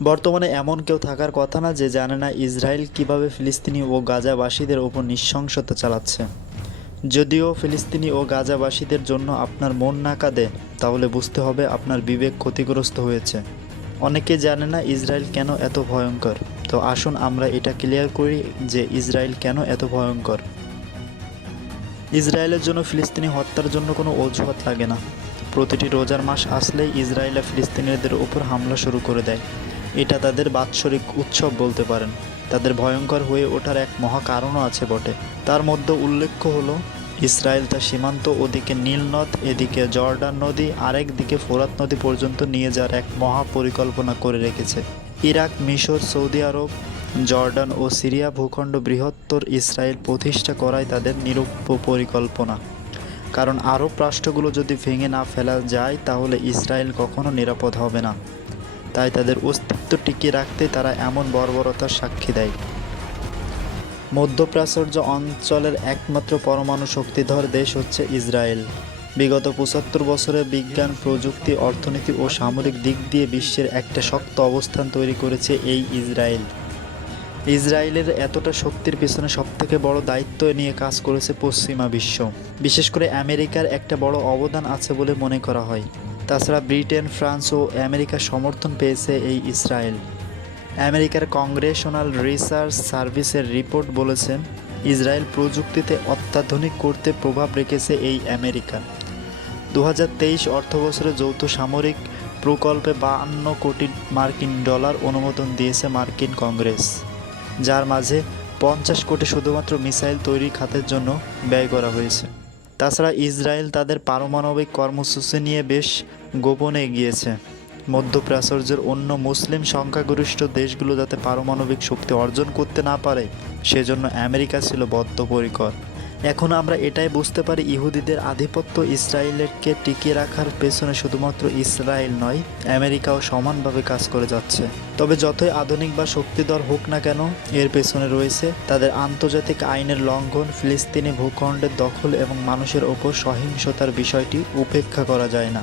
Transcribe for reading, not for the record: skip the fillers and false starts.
বর্তমানে এমন কেউ থাকার কথা না যে জানে না ইসরায়েল কিভাবে ফিলিস্তিনি ও গাজাবাসীদের ওপর নৃশংসতা চালাচ্ছে। যদিও ফিলিস্তিনি ও গাজাবাসীদের জন্য আপনার মন না কাঁদে, তাহলে বুঝতে হবে আপনার বিবেক ক্ষতিগ্রস্ত হয়েছে। অনেকে জানে না ইসরায়েল কেন এত ভয়ঙ্কর। তো আসুন আমরা এটা ক্লিয়ার করি যে ইসরায়েল কেন এত ভয়ঙ্কর। ইসরায়েলের জন্য ফিলিস্তিনি হত্যার জন্য কোনো অজুহাত লাগে না। প্রতিটি রোজার মাস আসলেই ইসরায়েল ফিলিস্তিনিদের ওপর হামলা শুরু করে দেয়। এটা তাদের বাৎসরিক উৎসব বলতে পারেন। তাদের ভয়ঙ্কর হয়ে ওঠার এক মহা কারণও আছে বটে। তার মধ্যে উল্লেখ্য হলো, ইসরায়েল তার সীমান্ত ওদিকে নীল নদ, এদিকে জর্ডান নদী, আরেক দিকে ফোরাত নদী পর্যন্ত নিয়ে যাওয়ার এক মহা পরিকল্পনা করে রেখেছে। ইরাক, মিশর, সৌদি আরব, জর্ডান ও সিরিয়া ভূখণ্ড বৃহত্তর ইসরায়েল প্রতিষ্ঠা করাই তাদের নিরূপ্য পরিকল্পনা। কারণ আরব রাষ্ট্রগুলো যদি ভেঙে না ফেলা যায় তাহলে ইসরায়েল কখনো নিরাপদ হবে না। তাই তাদের অস্তিত্ব টিকিয়ে রাখতে তারা এমন বর্বরতার সাক্ষী দেয়। মধ্যপ্রাচ্য অঞ্চলের একমাত্র পরমাণু শক্তিধর দেশ হচ্ছে ইসরায়েল। বিগত ৭৫ বছরে বিজ্ঞান, প্রযুক্তি, অর্থনীতি ও সামরিক দিক দিয়ে বিশ্বের একটা শক্ত অবস্থান তৈরি করেছে এই ইসরায়েল। ইসরায়েলের এতটা শক্তির পিছনে সবথেকে বড় দায়িত্ব নিয়ে কাজ করেছে পশ্চিমা বিশ্ব। বিশেষ করে আমেরিকার একটা বড় অবদান আছে বলে মনে করা হয়। তাছাড়া ব্রিটেন, ফ্রান্স ও আমেরিকার সমর্থন পেয়েছে এই ইসরায়েল। আমেরিকার কংগ্রেশনাল রিসার্চ সার্ভিসের রিপোর্ট বলেছে, ইসরায়েল প্রযুক্তিতে অত্যাধুনিক করতে প্রভাব রেখেছে এই আমেরিকা। ২০২৩ অর্থবছরে যৌথ সামরিক প্রকল্পে ৫২ কোটি মার্কিন ডলার অনুমোদন দিয়েছে মার্কিন কংগ্রেস, যার মাঝে ৫০ কোটি শুধুমাত্র মিসাইল তৈরি খাতের জন্য ব্যয় করা হয়েছে। তাছাড়া ইসরায়েল তাদের পারমাণবিক কর্মসূচি নিয়ে বেশ গোপনে এগিয়েছে। মধ্যপ্রাচ্যের অন্য মুসলিম সংখ্যাগরিষ্ঠ দেশগুলো যাতে পারমাণবিক শক্তি অর্জন করতে না পারে, সেজন্য আমেরিকা ছিল বদ্ধপরিকর। এখন আমরা এটাই বুঝতে পারি, ইহুদিদের আধিপত্য ইসরায়েলকে টিকিয়ে রাখার পেছনে শুধুমাত্র ইসরায়েল নয়, আমেরিকাও সমানভাবে কাজ করে যাচ্ছে। তবে যতই আধুনিক বা শক্তিধর হোক না কেন, এর পেছনে রয়েছে তাদের আন্তর্জাতিক আইনের লঙ্ঘন, ফিলিস্তিনি ভূখণ্ডের দখল এবং মানুষের ওপর সহিংসতার বিষয়টি উপেক্ষা করা যায় না।